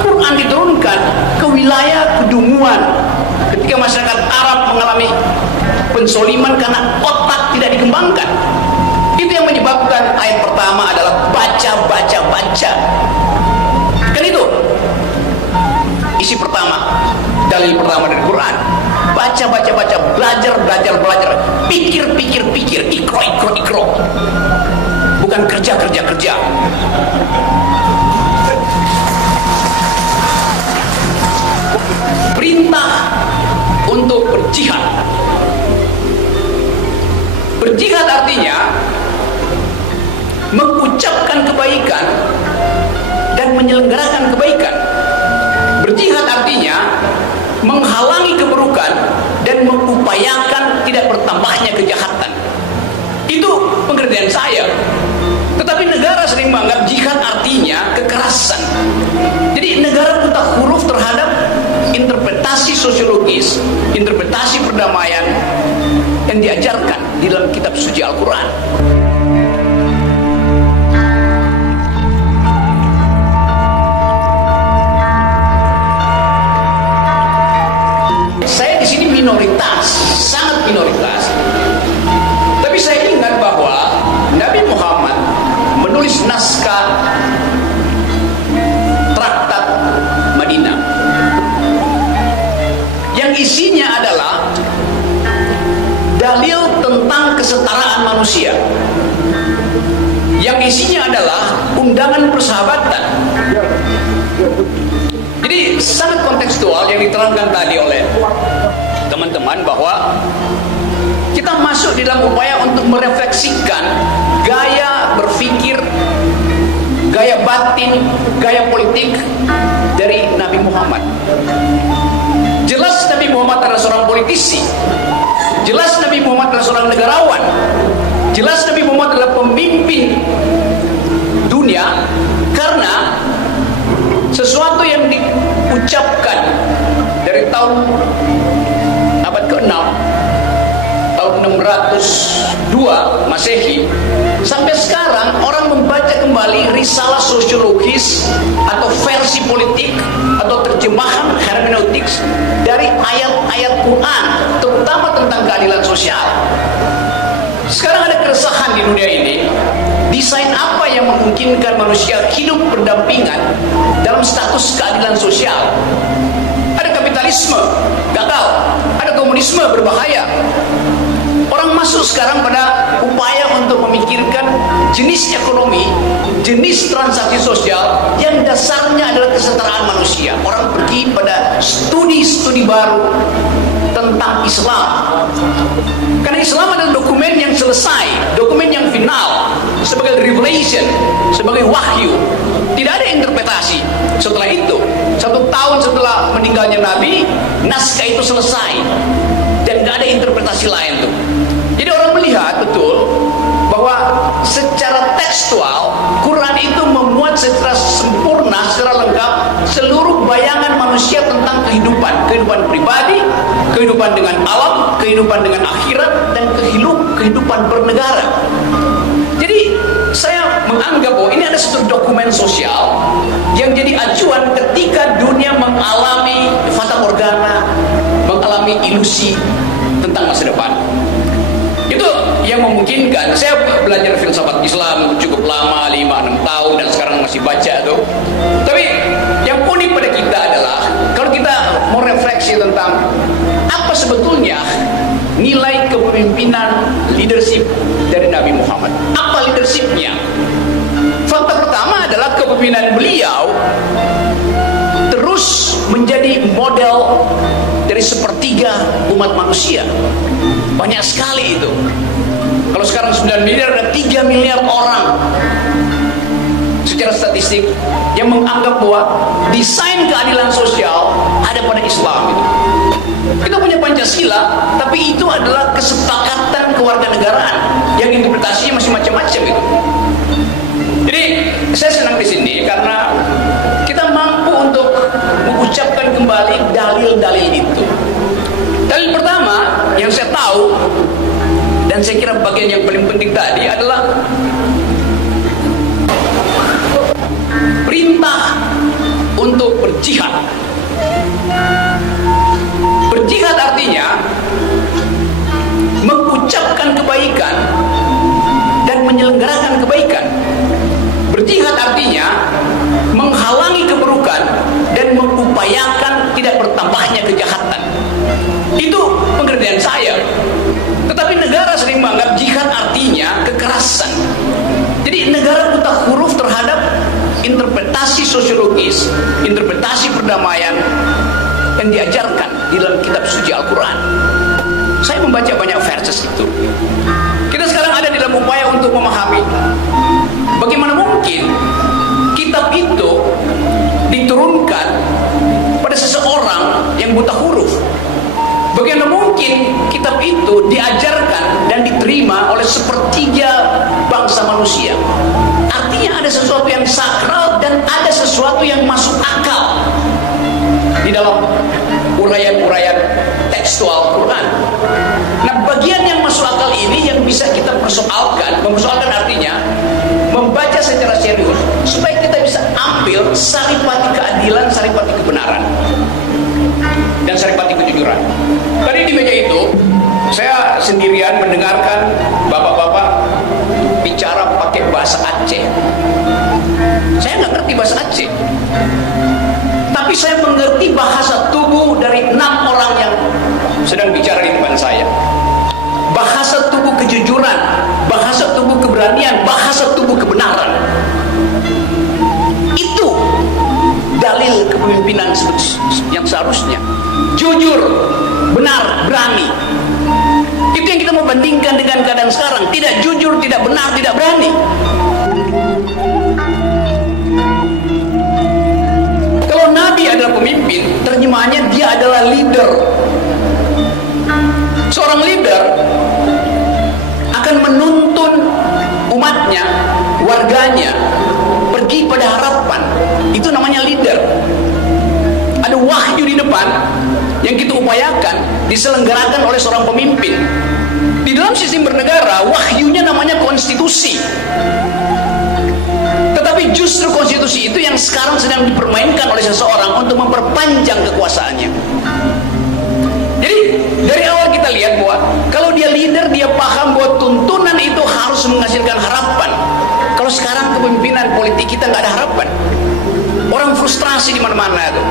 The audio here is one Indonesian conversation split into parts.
Quran diturunkan ke wilayah kedunguan ketika masyarakat Arab mengalami pensoliman karena otak tidak dikembangkan. Itu yang menyebabkan ayat pertama adalah baca. Kan itu isi pertama, dalil pertama dari Quran. Baca, belajar, pikir, ikro. Bukan kerja. Perintah untuk berjihad. Berjihad artinya mengucapkan kebaikan dan menyelenggarakan kebaikan. Berjihad artinya menghalangi keburukan dan mengupayakan tidak bertambahnya kejahatan. Itu pengertian saya. Tetapi negara sering menganggap jihad artinya kekerasan. Jadi negara buta huruf terhadap interpretasi sosiologis, interpretasi perdamaian yang diajarkan di dalam kitab suci Al-Quran. Saya di sini minoritas, sangat minoritas. Tapi saya ingat bahwa Nabi Muhammad menulis naskah traktat Madinah yang isinya adalah dalil tentang kesetaraan manusia, yang isinya adalah undangan persahabatan. Jadi sangat kontekstual yang diterangkan tadi oleh teman-teman, bahwa kita masuk di dalam upaya untuk merefleksikan gaya berpikir, gaya batin, gaya politik dari Nabi Muhammad. Jelas Nabi Muhammad adalah seorang politisi, jelas Nabi Muhammad adalah seorang negarawan, jelas Nabi Muhammad adalah pemimpin dunia, karena sesuatu yang diucapkan dari tahun abad ke-6, tahun 602 Masehi sampai sekarang, orang membaca kembali risalah sosiologis atau versi politik atau terjemahan hermeneutik dari ayat-ayat Quran, terutama tentang keadilan sosial. Sekarang ada keresahan di dunia ini, desain apa yang memungkinkan manusia hidup berdampingan dalam status keadilan sosial. Ada kapitalisme gagal, ada komunisme berbahaya. Orang masuk sekarang pada upaya untuk memikirkan jenis ekonomi, jenis transaksi sosial yang dasarnya adalah kesetaraan manusia. Orang pergi pada studi-studi baru tentang Islam, karena Islam adalah dokumen yang selesai, dokumen yang final, sebagai revelation, sebagai wahyu. Tidak ada interpretasi. Setelah itu, 1 tahun setelah meninggalnya Nabi, naskah itu selesai dan tidak ada interpretasi lain tuh. Jadi orang melihat betul bahwa secara tekstual Quran itu memuat secara sempurna, secara lengkap seluruh bayangan manusia tentang kehidupan pribadi, kehidupan dengan alam, kehidupan dengan akhirat, dan kehidupan bernegara. Jadi saya menganggap bahwa ini ada satu dokumen sosial yang jadi acuan ketika dunia mengalami fata morgana, mengalami ilusi tentang masa depan. Itu yang memungkinkan. Saya belajar filsafat Islam cukup lama, 5-6 tahun, dan sekarang masih baca tuh. Tapi yang unik pada kita adalah kalau kita mau refleksi tentang apa sebetulnya nilai kepemimpinan leadership dari Nabi Muhammad. Apa leadershipnya? Fakta pertama adalah kepemimpinan beliau terus menjadi model dari sepertiga umat manusia. Banyak sekali itu. Kalau sekarang 9 miliar, ada 3 miliar orang secara statistik yang menganggap bahwa desain keadilan sosial ada pada Islam itu. Kita punya Pancasila, tapi itu adalah kesepakatan kewarganegaraan yang interpretasinya masih macam-macam itu. Jadi saya senang di sini karena kita mampu untuk mengucapkan kembali dalil-dalil itu. Dalil pertama yang saya tahu, dan saya kira bagian yang paling penting tadi adalah perintah untuk berjihad. Berjihad artinya mengucapkan kebaikan dan menyelenggarakan kebaikan. Berjihad artinya menghalangi keburukan dan mengupayakan tidak bertambahnya kejahatan. Itu pengertian saya. Tetapi negara sering menganggap jihad artinya kekerasan. Jadi negara buta huruf terhadap interpretasi sosiologis, interpretasi perdamaian yang diajarkan di dalam kitab suci Al-Quran. Saya membaca banyak verses itu. Kita sekarang ada dalam upaya untuk memahami bagaimana mungkin kitab itu diturunkan pada seseorang yang buta huruf. Bagaimana mungkin kitab itu diajarkan dan diterima oleh sepertiga bangsa manusia. Artinya ada sesuatu yang sakral dan ada sesuatu yang masuk akal di dalam uraian-uraian tekstual Quran. Nah, bagian yang masuk akal ini yang bisa kita persoalkan. Mempersoalkan artinya membaca secara serius supaya kita bisa ambil saripati keadilan, saripati kebenaran, dan saripati kejujuran. Tadi di meja itu saya sendirian mendengarkan bapak-bapak bicara pakai bahasa Aceh. Saya nggak ngerti bahasa Aceh, tapi saya mengerti bahasa tubuh dari 6 orang yang sedang bicara di depan saya. Bahasa tubuh kejujuran, bahasa tubuh keberanian, bahasa tubuh kebenaran. Itu dalil kepemimpinan yang seharusnya jujur, benar, berani. Itu yang kita mau bandingkan dengan keadaan sekarang. Tidak jujur, tidak benar, tidak berani. Kalau Nabi adalah pemimpin, terjemahannya dia adalah leader. Seorang leader akan menuntun umatnya, warganya pergi pada harapan. Itu namanya leader. Ada wahyu di depan yang kita upayakan diselenggarakan oleh seorang pemimpin. Di dalam sistem bernegara, wahyunya namanya konstitusi. Tetapi justru konstitusi itu yang sekarang sedang dipermainkan oleh seseorang untuk memperpanjang kekuasaannya. Jadi dari awal kita lihat bahwa kalau dia leader, dia paham bahwa tuntunan itu harus menghasilkan harapan. Kalau sekarang kepemimpinan politik kita nggak ada harapan, orang frustrasi di mana-mana itu.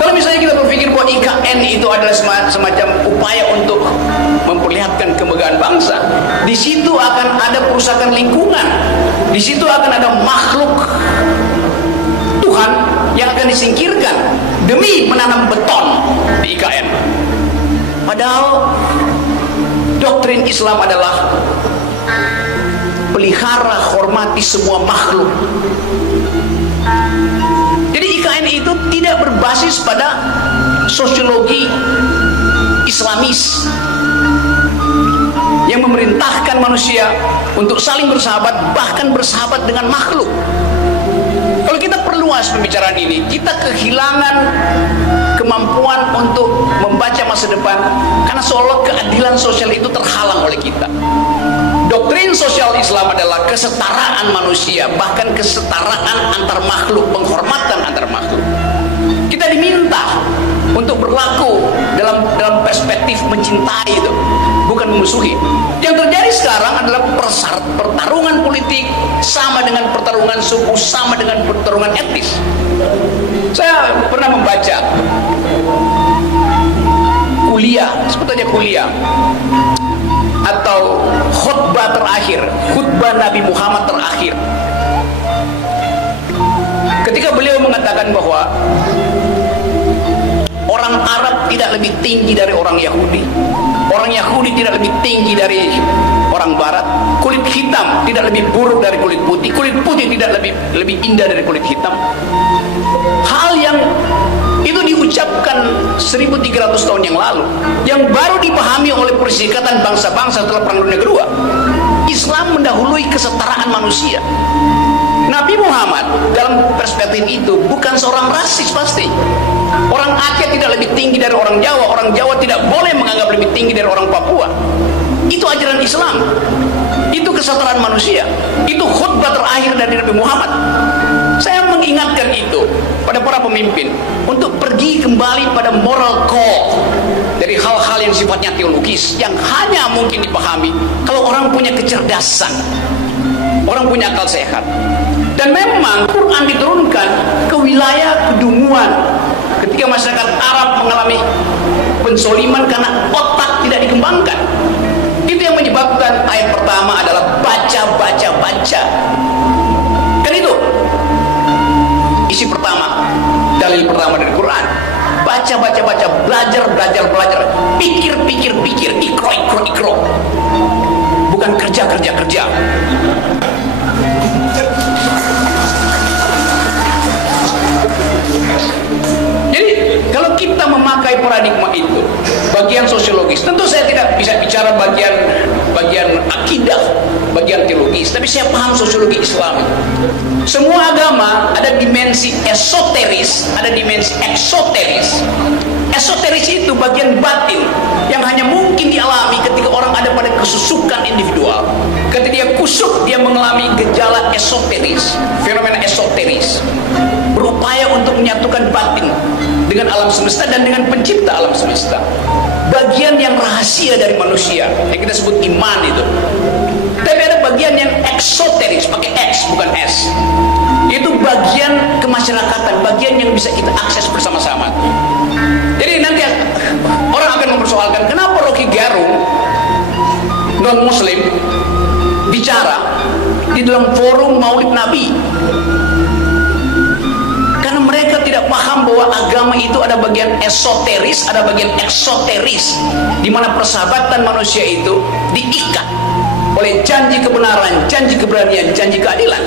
Kalau misalnya kita berpikir bahwa IKN itu adalah semacam upaya untuk memperlihatkan kemegahan bangsa, di situ akan ada perusakan lingkungan, di situ akan ada makhluk Tuhan yang akan disingkirkan demi menanam beton di IKN. Padahal doktrin Islam adalah pelihara, hormati semua makhluk. Jadi IKN itu tidak berbasis pada sosiologi Islamis yang memerintahkan manusia untuk saling bersahabat, bahkan bersahabat dengan makhluk. Kalau kita perluas pembicaraan ini, kita kehilangan kemampuan untuk membaca masa depan karena seolah keadilan sosial itu terhalang oleh kita. Doktrin sosial Islam adalah kesetaraan manusia, bahkan kesetaraan antar makhluk, penghormatan antar makhluk. Kita diminta untuk berlaku dalam perspektif mencintai itu, bukan memusuhi. Yang terjadi sekarang adalah pertarungan politik sama dengan pertarungan suku, sama dengan pertarungan etnis. Saya pernah membaca kuliah, sebut aja kuliah, atau khutbah terakhir, khutbah Nabi Muhammad terakhir. Ketika beliau mengatakan bahwa orang Arab tidak lebih tinggi dari orang Yahudi, orang Yahudi tidak lebih tinggi dari orang Barat, kulit hitam tidak lebih buruk dari kulit putih tidak lebih indah dari kulit hitam. Hal yang itu diucapkan 1300 tahun yang lalu, yang baru dipahami oleh Perserikatan Bangsa-Bangsa setelah Perang Dunia Kedua. Islam mendahului kesetaraan manusia. Nabi Muhammad dalam perspektif itu bukan seorang rasis pasti. Orang Aceh tidak lebih tinggi dari orang Jawa tidak boleh menganggap lebih tinggi dari orang Papua. Itu ajaran Islam. Itu kesetaraan manusia. Itu khutbah terakhir dari Nabi Muhammad. Saya mengingatkan itu pada para pemimpin untuk pergi kembali pada moral code dari hal-hal yang sifatnya teologis, yang hanya mungkin dipahami kalau orang punya kecerdasan, orang punya akal sehat. Dan memang Quran diturunkan ke wilayah kedunguan ketika masyarakat Arab mengalami pensoliman karena otak tidak dikembangkan. Itu yang menyebabkan ayat pertama adalah baca. Kan itu isi pertama, dalil pertama dari Quran. Baca, belajar, pikir, ikro. Bukan kerja. Jadi kalau kita memakai paradigma itu, bagian sosiologis, tentu saya tidak bisa bicara bagian akidah, bagian teologis, tapi saya paham sosiologi Islam. Semua agama ada dimensi esoteris, ada dimensi eksoteris. Esoteris itu bagian batin yang hanya mungkin dialami ketika orang ada pada kesusukan individual. Ketika dia kusuk, dia mengalami gejala esoteris, fenomena esoteris, berupaya untuk menyatukan batin dengan alam semesta dan dengan pencipta alam semesta. Bagian yang rahasia dari manusia yang kita sebut iman itu. Tapi ada bagian yang eksoteris, pakai X bukan S. Itu bagian kemasyarakatan, bagian yang bisa kita akses bersama-sama. Jadi nanti orang akan mempersoalkan kenapa Rocky Gerung non Muslim bicara di dalam forum Maulid Nabi. Karena mereka tidak paham bahwa agama itu ada bagian esoteris, ada bagian eksoteris, di mana persahabatan manusia itu diikat oleh janji kebenaran, janji keberanian, janji keadilan.